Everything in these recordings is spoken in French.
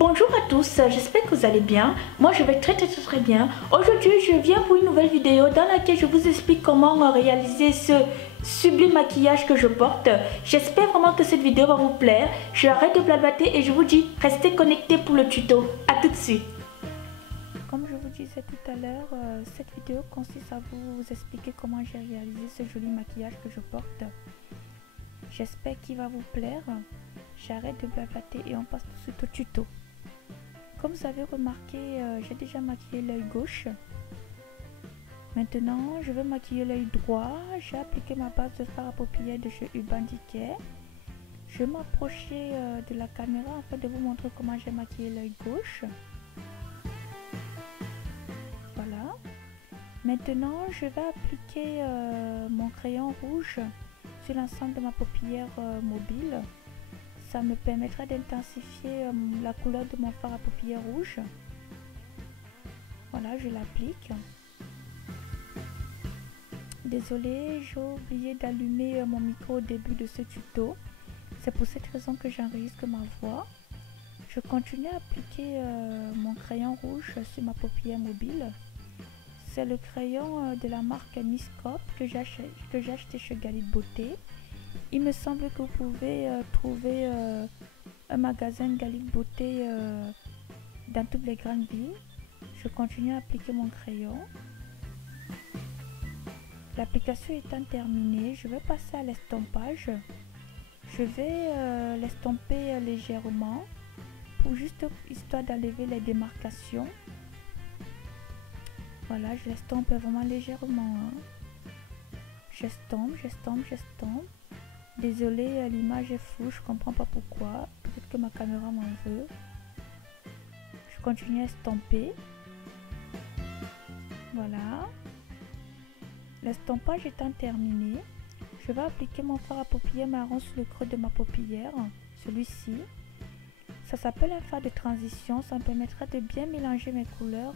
Bonjour à tous, j'espère que vous allez bien. Moi je vais très bien. Aujourd'hui je viens pour une nouvelle vidéo dans laquelle je vous explique comment réaliser ce sublime maquillage que je porte. J'espère vraiment que cette vidéo va vous plaire. J'arrête de blablater et je vous dis restez connectés pour le tuto. A tout de suite. Comme je vous disais tout à l'heure, cette vidéo consiste à vous expliquer comment j'ai réalisé ce joli maquillage que je porte. J'espère qu'il va vous plaire. J'arrête de blablater et on passe tout de suite au tuto. Comme vous avez remarqué, j'ai déjà maquillé l'œil gauche. Maintenant, je vais maquiller l'œil droit. J'ai appliqué ma base de fard à paupières de chez Urban Decay. Je vais m'approcher de la caméra afin de vous montrer comment j'ai maquillé l'œil gauche. Voilà. Maintenant, je vais appliquer mon crayon rouge sur l'ensemble de ma paupière mobile. Ça me permettra d'intensifier la couleur de mon fard à paupières rouge. Voilà, je l'applique. Désolée, j'ai oublié d'allumer mon micro au début de ce tuto. C'est pour cette raison que j'enregistre ma voix. Je continue à appliquer mon crayon rouge sur ma paupière mobile. C'est le crayon de la marque Niscope que j'ai acheté chez Galite Beauté. Il me semble que vous pouvez trouver un magasin Galite Beauté dans toutes les grandes villes. Je continue à appliquer mon crayon. L'application étant terminée, je vais passer à l'estompage. Je vais l'estomper légèrement pour juste histoire d'enlever les démarcations. Voilà, je l'estompe vraiment légèrement. J'estompe. Désolée, l'image est floue, je comprends pas pourquoi. Peut-être que ma caméra m'en veut. Je continue à estomper. Voilà. L'estompage étant terminé, je vais appliquer mon fard à paupières marron sur le creux de ma paupière. Celui-ci. Ça s'appelle un fard de transition. Ça me permettra de bien mélanger mes couleurs.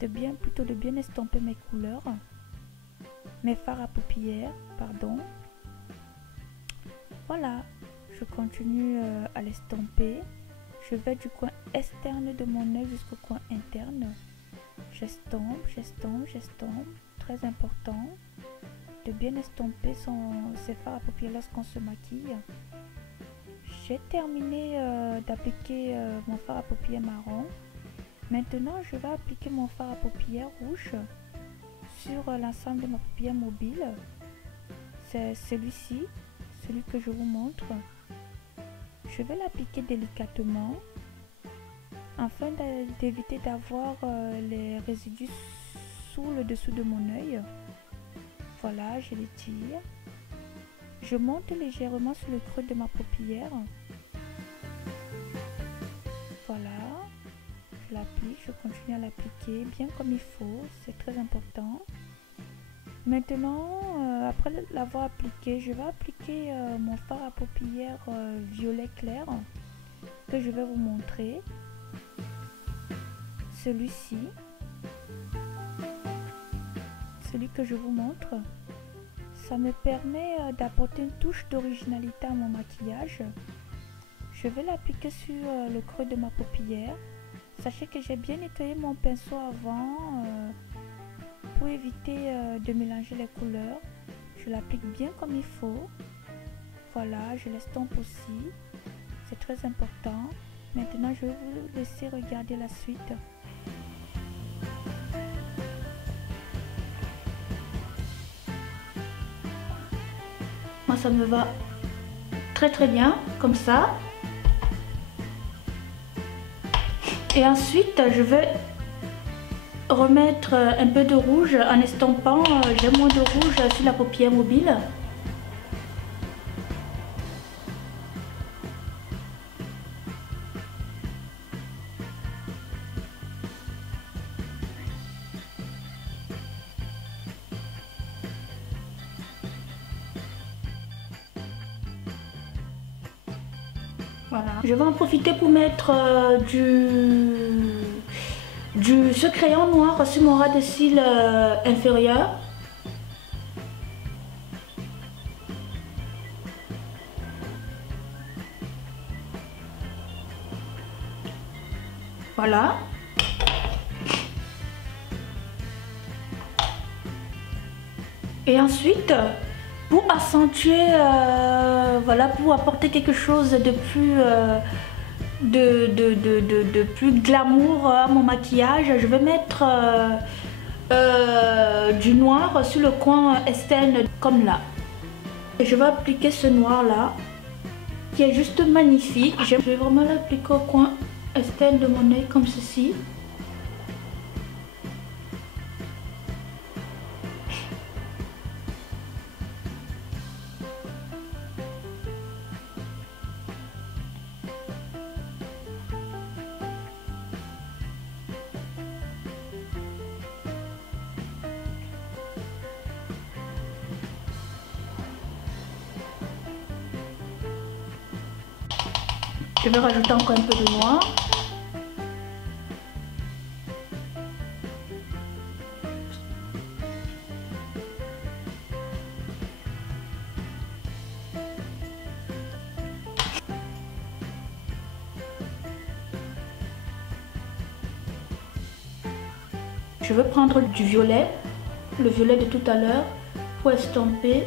De bien estomper mes couleurs. Mes fards à paupières, pardon. Voilà, je continue à l'estomper. Je vais du coin externe de mon œil jusqu'au coin interne. J'estompe. Très important de bien estomper ses fards à paupières lorsqu'on se maquille. J'ai terminé d'appliquer mon fard à paupières marron. Maintenant, je vais appliquer mon fard à paupières rouge sur l'ensemble de ma paupière mobile. C'est celui-ci. Celui que je vous montre. Je vais l'appliquer délicatement afin d'éviter d'avoir les résidus sous le dessous de mon œil. Voilà, je l'étire. Je monte légèrement sur le creux de ma paupière. Voilà, je l'applique, je continue à l'appliquer bien comme il faut, c'est très important. Maintenant, après l'avoir appliqué, je vais appliquer mon fard à paupières violet clair que je vais vous montrer. Celui-ci, celui que je vous montre, ça me permet d'apporter une touche d'originalité à mon maquillage. Je vais l'appliquer sur le creux de ma paupière. Sachez que j'ai bien nettoyé mon pinceau avant. Pour éviter de mélanger les couleurs, je l'applique bien comme il faut. Voilà, je l'estompe aussi. C'est très important. Maintenant, je vais vous laisser regarder la suite. Moi, ça me va très bien, comme ça. Et ensuite, je vais remettre un peu de rouge en estompant. J'ai moins de rouge sur la paupière mobile. Voilà. Je vais en profiter pour mettre ce crayon noir sur mon ras de cils inférieur. Voilà. Et ensuite, pour accentuer, voilà, pour apporter quelque chose de plus, de plus glamour à mon maquillage, je vais mettre du noir sur le coin externe comme là. Et je vais appliquer ce noir là, qui est juste magnifique. Je vais vraiment l'appliquer au coin externe de mon œil comme ceci. Je vais rajouter encore un peu de noir. Je vais prendre du violet, le violet de tout à l'heure, pour estomper.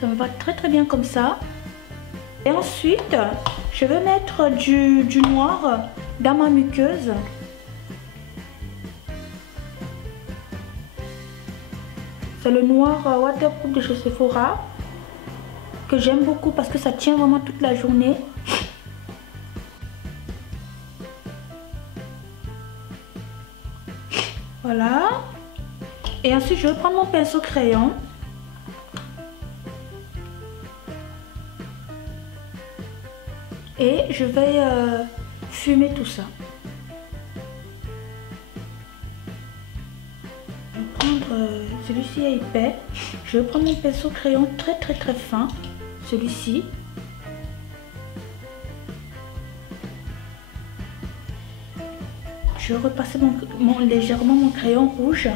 Ça me va très très bien comme ça. Et ensuite, je vais mettre du noir dans ma muqueuse. C'est le noir waterproof de chez Sephora, que j'aime beaucoup parce que ça tient vraiment toute la journée. Voilà. Et ensuite, je vais prendre mon pinceau crayon. Et je vais fumer tout ça. Je vais prendre celui-ci est épais. Je vais prendre mon pinceau crayon très très très fin. Celui-ci. Je vais repasser légèrement mon crayon rouge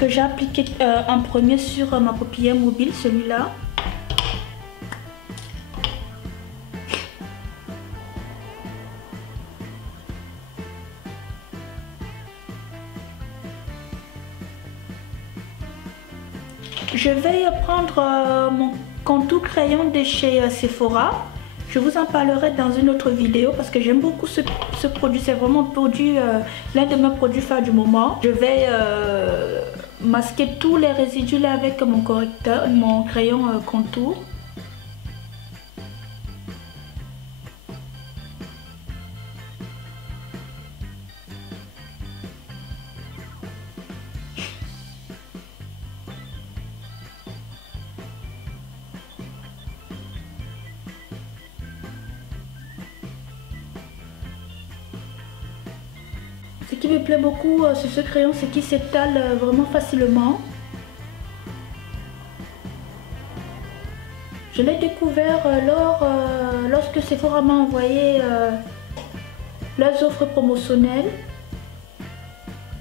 que j'ai appliqué en premier sur ma paupière mobile, celui-là. Je vais prendre mon contour crayon de chez Sephora. Je vous en parlerai dans une autre vidéo parce que j'aime beaucoup ce produit. C'est vraiment l'un de mes produits phares du moment. Je vais masquer tous les résidus là avec mon correcteur, mon crayon contour. Ce qui me plaît beaucoup sur ce crayon, c'est qu'il s'étale vraiment facilement. Je l'ai découvert lorsque Sephora m'a envoyé leurs offres promotionnelles.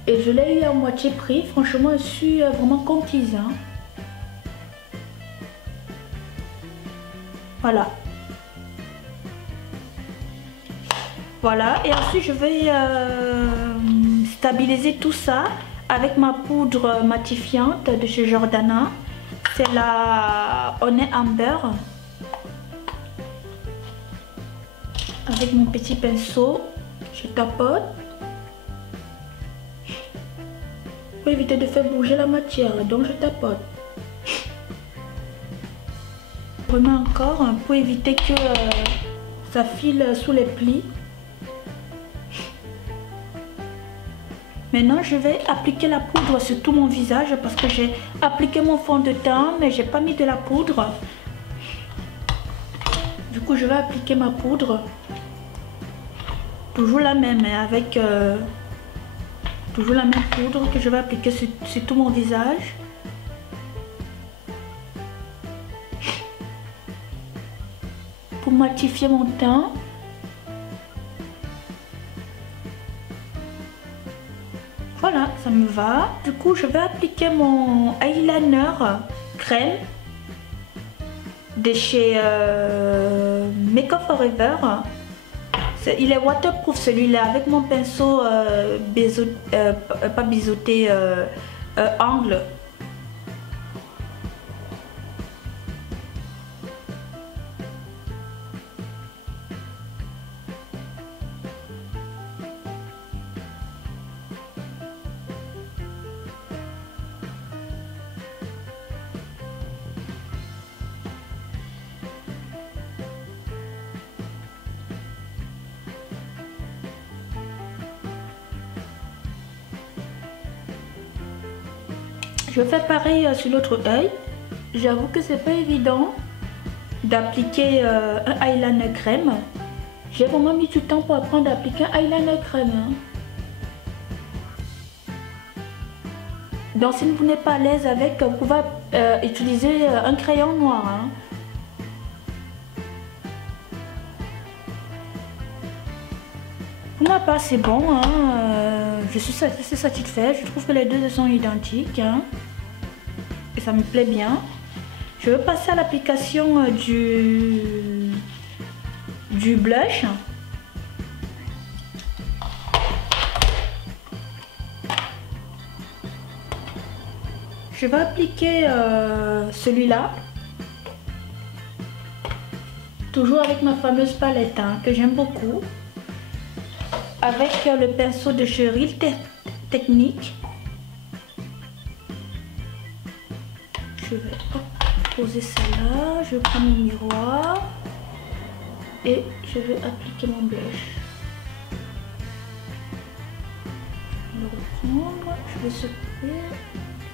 Et je l'ai eu à moitié prix. Franchement, je suis vraiment conquise. Hein. Voilà. Voilà, et ensuite je vais stabiliser tout ça avec ma poudre matifiante de chez Jordana. C'est la Honey Amber. Avec mon petit pinceau, je tapote. Pour éviter de faire bouger la matière, donc je tapote. Je remets encore pour éviter que ça file sous les plis. Maintenant, je vais appliquer la poudre sur tout mon visage parce que j'ai appliqué mon fond de teint, mais j'ai pas mis de la poudre. Du coup, je vais appliquer ma poudre. Toujours la même, avec toujours la même poudre que je vais appliquer sur tout mon visage. Pour matifier mon teint. Voilà, ça me va. Du coup, je vais appliquer mon eyeliner crème de chez Make Up Forever. Il est waterproof celui-là, avec mon pinceau pas biseauté, angle. Je fais pareil sur l'autre œil. J'avoue que c'est pas évident d'appliquer un eyeliner crème. J'ai vraiment mis du temps pour apprendre à appliquer un eyeliner crème. Hein. Donc si vous n'êtes pas à l'aise avec, vous pouvez utiliser un crayon noir. Hein. Pour ma part c'est bon, hein. Je suis assez satisfaite, je trouve que les deux sont identiques. Hein. Et ça me plaît bien. Je vais passer à l'application du blush. Je vais appliquer celui-là. Toujours avec ma fameuse palette hein, que j'aime beaucoup. Avec le pinceau de chez Real Technique. Je vais poser celle-là, je prends mon miroir et je vais appliquer mon blush. Je vais le reprendre, je vais secouer, je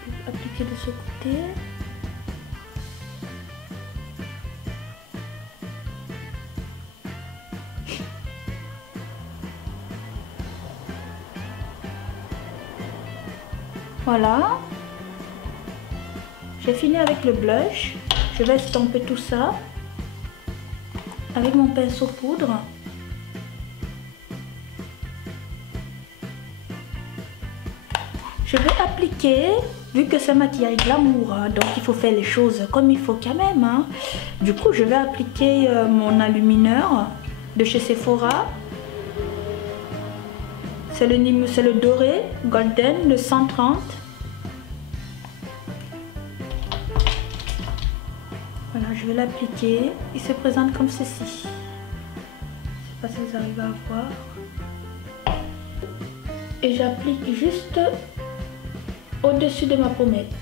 vais appliquer de ce côté. Voilà. J'ai fini avec le blush. Je vais estomper tout ça avec mon pinceau poudre. Je vais appliquer, vu que c'est un maquillage glamour, hein, donc il faut faire les choses comme il faut quand même. Hein. Du coup, je vais appliquer mon enlumineur de chez Sephora. C'est le doré golden, le 130. Voilà, je vais l'appliquer. Il se présente comme ceci. Je ne sais pas si vous arrivez à voir. Et j'applique juste au-dessus de ma pommette.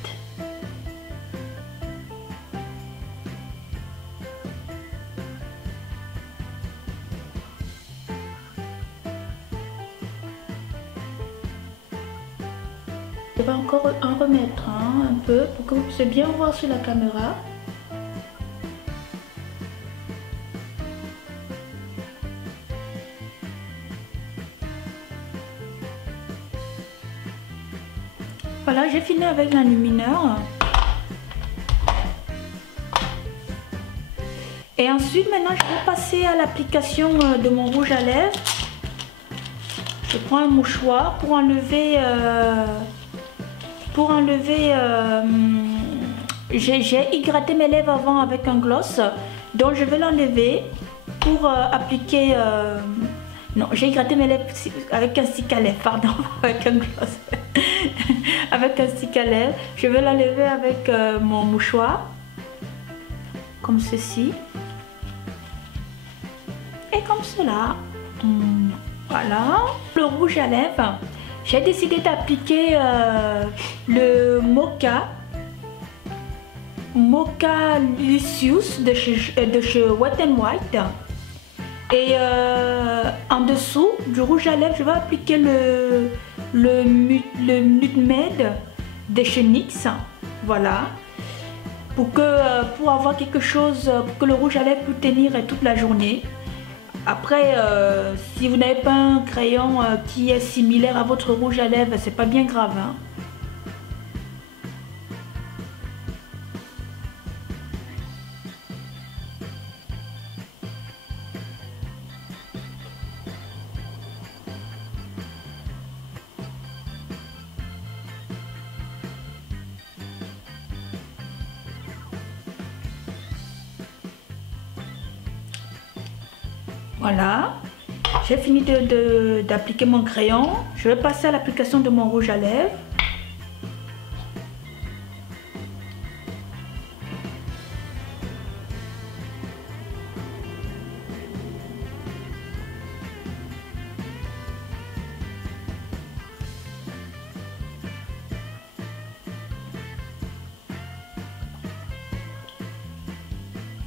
Je vais encore en remettre un peu pour que vous puissiez bien voir sur la caméra. Voilà, j'ai fini avec l'enlumineur. Et ensuite, maintenant, je vais passer à l'application de mon rouge à lèvres. Je prends un mouchoir pour enlever... j'ai hydraté mes lèvres avant avec un gloss. Donc, je vais l'enlever pour appliquer... non, j'ai hydraté mes lèvres avec un stick à lèvres, pardon, avec un gloss. Avec un stick à lèvres. Je vais l'enlever avec mon mouchoir. Comme ceci. Et comme cela. Voilà. Le rouge à lèvres. J'ai décidé d'appliquer le Mocha Lucius de chez Wet n White. Et en dessous du rouge à lèvres, je vais appliquer le Nude Made de chez NYX. Voilà. Pour avoir quelque chose, pour que le rouge à lèvres puisse tenir toute la journée. Après, si vous n'avez pas un crayon qui est similaire à votre rouge à lèvres, c'est pas bien grave. Hein. Voilà. J'ai fini d'appliquer mon crayon. Je vais passer à l'application de mon rouge à lèvres.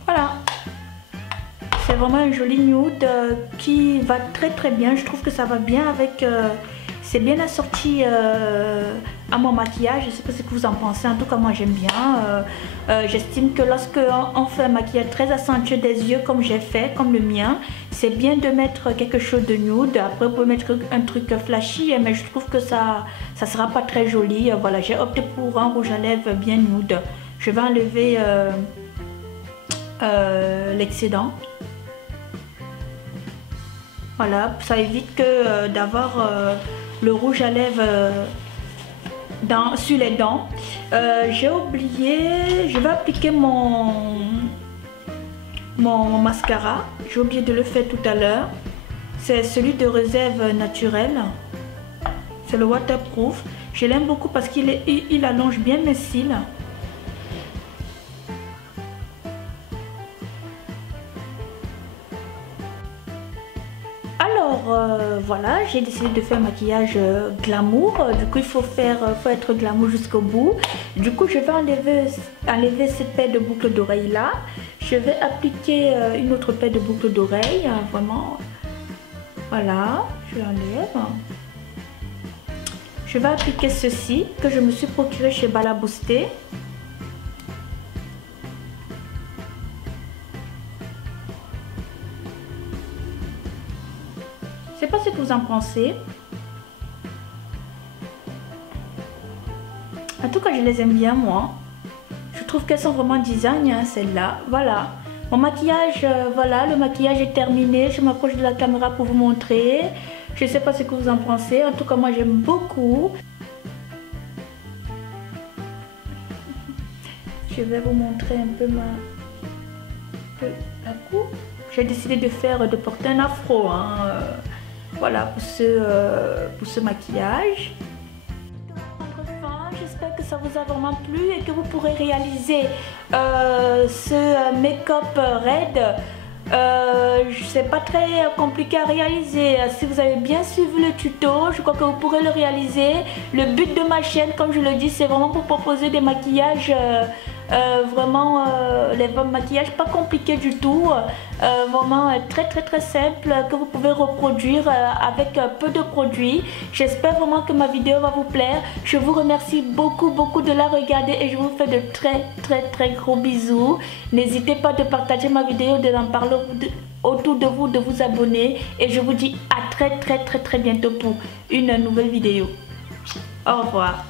Voilà. C'est vraiment un joli nude qui va très bien. Je trouve que ça va bien avec... c'est bien assorti à mon maquillage. Je ne sais pas ce que vous en pensez. En tout cas, moi j'aime bien. J'estime que lorsque on fait un maquillage très accentué des yeux comme j'ai fait, comme le mien, c'est bien de mettre quelque chose de nude. Après, vous pouvez mettre un truc flashy, mais je trouve que ça ne sera pas très joli. Voilà, j'ai opté pour un rouge à lèvres bien nude. Je vais enlever l'excédent. Voilà, ça évite que d'avoir le rouge à lèvres sur les dents. J'ai oublié, je vais appliquer mon mascara. J'ai oublié de le faire tout à l'heure. C'est celui de réserve naturelle. C'est le waterproof. Je l'aime beaucoup parce qu'il allonge bien mes cils. Voilà, j'ai décidé de faire un maquillage glamour. Du coup, il faut être glamour jusqu'au bout. Du coup, je vais enlever cette paire de boucles d'oreilles là. Je vais appliquer une autre paire de boucles d'oreilles. Vraiment. Voilà, je l'enlève. Je vais appliquer ceci que je me suis procuré chez Balaboosté. Je ne sais pas ce que vous en pensez. En tout cas, je les aime bien, moi. Je trouve qu'elles sont vraiment design, hein, celles-là. Voilà. Mon maquillage, voilà, le maquillage est terminé. Je m'approche de la caméra pour vous montrer. Je ne sais pas ce que vous en pensez. En tout cas, moi, j'aime beaucoup. Je vais vous montrer un peu la coupe. J'ai décidé de porter un afro, hein. Voilà pour ce maquillage. J'espère que ça vous a vraiment plu et que vous pourrez réaliser ce make-up raide. C'est pas très compliqué à réaliser. Si vous avez bien suivi le tuto, je crois que vous pourrez le réaliser. Le but de ma chaîne, comme je le dis, c'est vraiment pour proposer des maquillages vraiment les maquillages pas compliqués du tout, vraiment très simple, que vous pouvez reproduire avec peu de produits. J'espère vraiment que ma vidéo va vous plaire. Je vous remercie beaucoup de la regarder et je vous fais de très gros bisous. N'hésitez pas de partager ma vidéo, de en parler autour de vous, de vous abonner, et je vous dis à très bientôt pour une nouvelle vidéo. Au revoir.